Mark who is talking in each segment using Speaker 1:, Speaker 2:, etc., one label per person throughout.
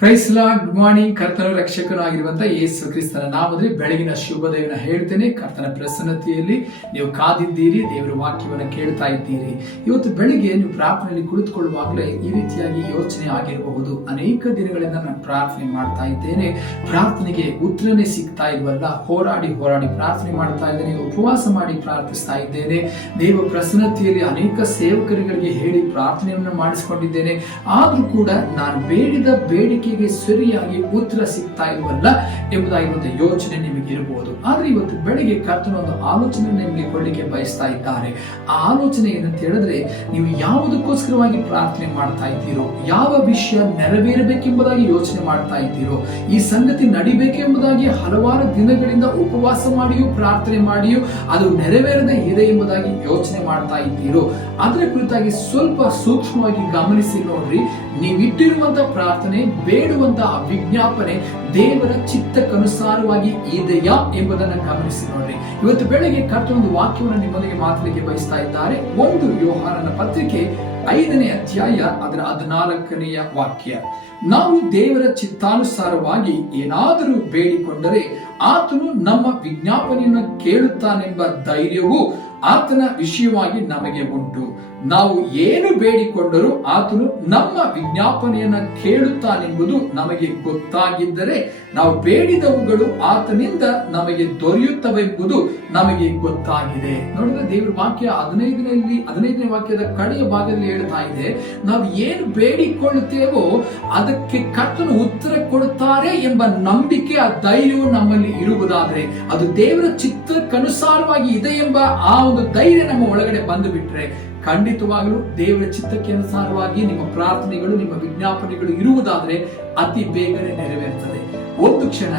Speaker 1: ಕ್ರೈಸ್ಲ good morning ಕರ್ತನ ರಕ್ಷಕನು ಆಗಿರುವಂತಹ ಯೇಸು ಕ್ರಿಸ್ತನ ನಾಮದಲ್ಲಿ ಬೆಳಗಿನ ಶುಭದೇವನ ಹೇಳ್ತೇನೆ. ಕರ್ತನ ಪ್ರಸನ್ನತೆಯಲ್ಲಿ ನೀವು ಕಾದಿದ್ದೀರಿ. ದೇವರ ವಾಕ್ಯವನ್ನು ಕೇಳ್ತಾ ಇದ್ದೀರಿ. ಇವತ್ತು ಬೆಳಿಗ್ಗೆ ನೀವು ಪ್ರಾರ್ಥನೆಯಲ್ಲಿ ಕುಳಿತುಕೊಳ್ಳುವಾಗಲೇ ಈ ರೀತಿಯಾಗಿ ಯೋಚನೆ ಆಗಿರಬಹುದು. ಅನೇಕ ದಿನಗಳಿಂದ ನಾನು ಪ್ರಾರ್ಥನೆ ಮಾಡ್ತಾ ಇದ್ದೇನೆ. ಪ್ರಾರ್ಥನೆಗೆ ಉತ್ತರನೇ ಸಿಗ್ತಾ ಇಲ್ವಲ್ಲ? ಹೋರಾಡಿ ಹೋರಾಡಿ ಪ್ರಾರ್ಥನೆ ಮಾಡ್ತಾ ಇದ್ದೇನೆ. ಉಪವಾಸ ಮಾಡಿ ಪ್ರಾರ್ಥಿಸ್ತಾ ಇದ್ದೇನೆ. ದೇವ ಪ್ರಸನ್ನತೆಯಲ್ಲಿ ಅನೇಕ ಸೇವಕರುಗಳಿಗೆ ಹೇಳಿ ಪ್ರಾರ್ಥನೆಯನ್ನು ಮಾಡಿಸಿಕೊಂಡಿದ್ದೇನೆ. ಆದ್ರೂ ಕೂಡ ನಾನು ಬೇಡಿದ ಬೇಡಿಕೆಗೆ ಸರಿಯಾಗಿ ಉತ್ತರ ಸಿಗ್ತಾ ಇಲ್ವಲ್ಲ ಒಂದು ಯೋಚನೆ ನಿಮಗೆ ಇರಬಹುದು. ಆದ್ರೆ ಇವತ್ತು ಬೆಳಿಗ್ಗೆ ಕರ್ತನ ಒಂದು ಆಲೋಚನೆ ನಿಮಗೆ ಕೊಡ್ಲಿಕ್ಕೆ ಬಯಸ್ತಾ ಇದ್ದಾರೆ. ಆ ಆಲೋಚನೆ ಏನಂತ ಹೇಳಿದ್ರೆ, ನೀವು ಯಾವುದಕ್ಕೋಸ್ಕರವಾಗಿ ಪ್ರಾರ್ಥನೆ ಮಾಡ್ತಾ ಇದ್ದೀರೋ, ಯಾವ ವಿಷಯ ನೆರವೇರಬೇಕೆಂಬುದಾಗಿ ಯೋಚನೆ ಮಾಡ್ತಾ ಇದ್ದೀರೋ, ಈ ಸಂಗತಿ ನಡಿಬೇಕೆಂಬುದಾಗಿ ಹಲವಾರು ದಿನಗಳಿಂದ ಉಪವಾಸ ಮಾಡಿಯೂ, ಪ್ರಾರ್ಥನೆ ಮಾಡಿಯೂ, ಅದು ನೆರವೇರದೆ ಇದೆ ಎಂಬುದಾಗಿ ಯೋಚನೆ ಮಾಡ್ತಾ ಇದ್ದೀರೋ ಅದರ ಕುರಿತಾಗಿ ಸ್ವಲ್ಪ ಸೂಕ್ಷ್ಮವಾಗಿ ಗಮನಿಸಿ ನೋಡ್ರಿ. ನೀವಿಟ್ಟಿರುವಂತಹ ಪ್ರಾರ್ಥನೆ ಬೇಡುವಂತಹ ವಿಜ್ಞಾಪನೆ, ದೇವರ ಚಿತ್ತಕ್ಕನುಸಾರವಾಗಿ ಇದೆಯಾ ಎಂಬುದನ್ನ ಗಮನಿಸಿ ನೋಡ್ರಿ. ಇವತ್ತು ಬೆಳಗ್ಗೆ ಕರ್ತ ಒಂದು ವಾಕ್ಯವನ್ನು ನಿಮ್ಮೊಂದಿಗೆ ಮಾತಲಿಕ್ಕೆ ಬಯಸ್ತಾ ಇದ್ದಾರೆ. ಒಂದು ವ್ಯವಹಾರನ ಪತ್ರಿಕೆ ಐದನೇ ಅಧ್ಯಾಯ ಅದರ ಹದಿನಾಲ್ಕನೆಯ ವಾಕ್ಯ. ನಾವು ದೇವರ ಚಿತ್ತಾನುಸಾರವಾಗಿ ಏನಾದರೂ ಬೇಡಿಕೊಂಡರೆ ಆತನು ನಮ್ಮ ವಿಜ್ಞಾಪನೆಯನ್ನು ಕೇಳುತ್ತಾನೆಂಬ ಧೈರ್ಯವು ಆತನ ವಿಷಯವಾಗಿ ನಮಗೆ ಉಂಟು. ನಾವು ಏನು ಬೇಡಿಕೊಂಡರೂ ಆತನು ನಮ್ಮ ವಿಜ್ಞಾಪನೆಯನ್ನ ಕೇಳುತ್ತಾನೆಂಬುದು ನಮಗೆ ಗೊತ್ತಾಗಿದ್ದರೆ ನಾವು ಬೇಡಿದವುಗಳು ಆತನಿಂದ ನಮಗೆ ದೊರೆಯುತ್ತವೆಂಬುದು ನಮಗೆ ಗೊತ್ತಾಗಿದೆ. ನೋಡಿದ್ರೆ ದೇವರ ವಾಕ್ಯ ಹದಿನೈದನಲ್ಲಿ ಹದಿನೈದನೇ ವಾಕ್ಯದ ಕಡೆಯ ಭಾಗದಲ್ಲಿ ಹೇಳ್ತಾ ಇದೆ, ನಾವು ಏನು ಬೇಡಿಕೊಳ್ಳುತ್ತೇವೋ ಅದಕ್ಕೆ ಕರ್ತನು ಉತ್ತರ ಕೊಡುತ್ತಾರೆ ಎಂಬ ನಂಬಿಕೆ, ಆ ಧೈರ್ಯವು ನಮ್ಮಲ್ಲಿ ಇರುವುದಾದ್ರೆ ಅದು ದೇವರ ಚಿತ್ತಕ್ಕನುಸಾರವಾಗಿ ಇದೆ ಎಂಬ ಆ ಒಂದು ಧೈರ್ಯ ನಮ್ಮ ಒಳಗಡೆ ಬಂದು ಬಿಟ್ರೆ ಖಂಡಿತವಾಗಲೂ ದೇವರ ಚಿತ್ತಕ್ಕೆ ಅನುಸಾರವಾಗಿ ನಿಮ್ಮ ಪ್ರಾರ್ಥನೆಗಳು, ನಿಮ್ಮ ವಿಜ್ಞಾಪನೆಗಳು ಇರುವುದಾದ್ರೆ ಅತಿ ಬೇಗನೆ ನೆರವೇರುತ್ತದೆ ಒಂದು ಕ್ಷಣ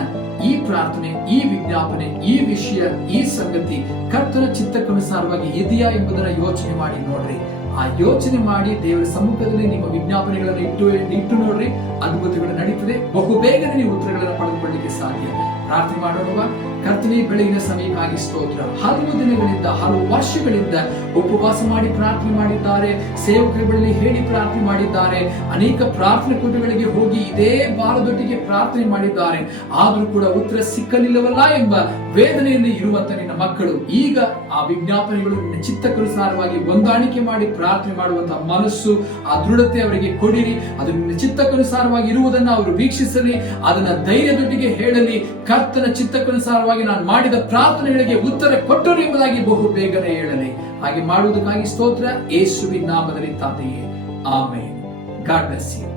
Speaker 1: ಈ ಪ್ರಾರ್ಥನೆ, ಈ ವಿಜ್ಞಾಪನೆ, ಈ ವಿಷಯ, ಈ ಸಂಗತಿ ಕರ್ತನ ಚಿತ್ತಕ್ಕನುಸಾರವಾಗಿ ಇದೆಯಾ ಎಂಬುದನ್ನ ಯೋಚನೆ ಮಾಡಿ ನೋಡ್ರಿ. ಆ ಯೋಚನೆ ಮಾಡಿ ದೇವರ ಸಮ್ಮುಖದಲ್ಲಿ ನಿಮ್ಮ ವಿಜ್ಞಾಪನೆಗಳನ್ನು ಇಟ್ಟು ಇಟ್ಟು ನೋಡ್ರಿ. ಅದ್ಭುತಗಳು ನಡೀತದೆ. ಬಹು ಬೇಗನೆ ನೀವು ಉತ್ತರಗಳನ್ನು ಪಡೆದುಕೊಳ್ಳಲಿಕ್ಕೆ ಸಾಧ್ಯ. ಪ್ರಾರ್ಥನೆ ಮಾಡೋಣ ಕರ್ತನೆ, ಬೆಳಗಿನ ಸಮಯಕ್ಕಾಗಿ ಸ್ತೋತ್ರ. ಹಲವು ದಿನಗಳಿಂದ, ಹಲವು ವರ್ಷಗಳಿಂದ ಉಪವಾಸ ಮಾಡಿ ಪ್ರಾರ್ಥನೆ ಮಾಡಿದ್ದಾರೆ. ಸೇವಕರುಗಳಲ್ಲಿ ಹೇಳಿ ಪ್ರಾರ್ಥನೆ ಮಾಡಿದ್ದಾರೆ. ಅನೇಕ ಪ್ರಾರ್ಥನೆ ಕೂಟಗಳಿಗೆ ಹೋಗಿ ಇದೇ ಬಾರದೊಟ್ಟಿಗೆ ಪ್ರಾರ್ಥನೆ ಮಾಡಿದ್ದಾರೆ. ಆದರೂ ಕೂಡ ಉತ್ತರ ಸಿಕ್ಕಲಿಲ್ಲವಲ್ಲ ಎಂಬ ವೇದನೆಯಲ್ಲಿ ಇರುವಂತ ನಿನ್ನ ಮಕ್ಕಳು. ಈಗ ಆ ವಿಜ್ಞಾಪನೆಗಳು ನಿಚಿತ್ತಕ್ಕನುಸಾರವಾಗಿ ಚಿತ್ತಕ್ಕನುಸಾರವಾಗಿ ಹೊಂದಾಣಿಕೆ ಮಾಡಿ ಪ್ರಾರ್ಥನೆ ಮಾಡುವಂತಹ ಮನಸ್ಸು, ಆ ದೃಢತೆ ಅವರಿಗೆ ಕೊಡಿರಿ. ಅದನ್ನು ನಿನ್ನ ಚಿತ್ತಕ್ಕನುಸಾರವಾಗಿ ಇರುವುದನ್ನು ಅವರು ವೀಕ್ಷಿಸಲಿ, ಅದನ್ನ ಧೈರ್ಯದೊಟ್ಟಿಗೆ ಹೇಳಲಿ. ಕರ್ತನ ಚಿತ್ತಕ್ಕನುಸಾರವಾಗಿ ನಾನು ಮಾಡಿದ ಪ್ರಾರ್ಥನೆಗಳಿಗೆ ಉತ್ತರ ಕೊಟ್ಟರು ಎಂಬುದಾಗಿ ಬಹು ಬೇಗನೆ ಹೇಳಲಿ. ಹಾಗೆ ಮಾಡುವುದಕ್ಕಾಗಿ ಸ್ತೋತ್ರ. ಯೇಸುವಿನ ನಾಮದಲ್ಲಿ ತಂದೆಯೇ ಆಮೇಲೆ ಗಾಡ್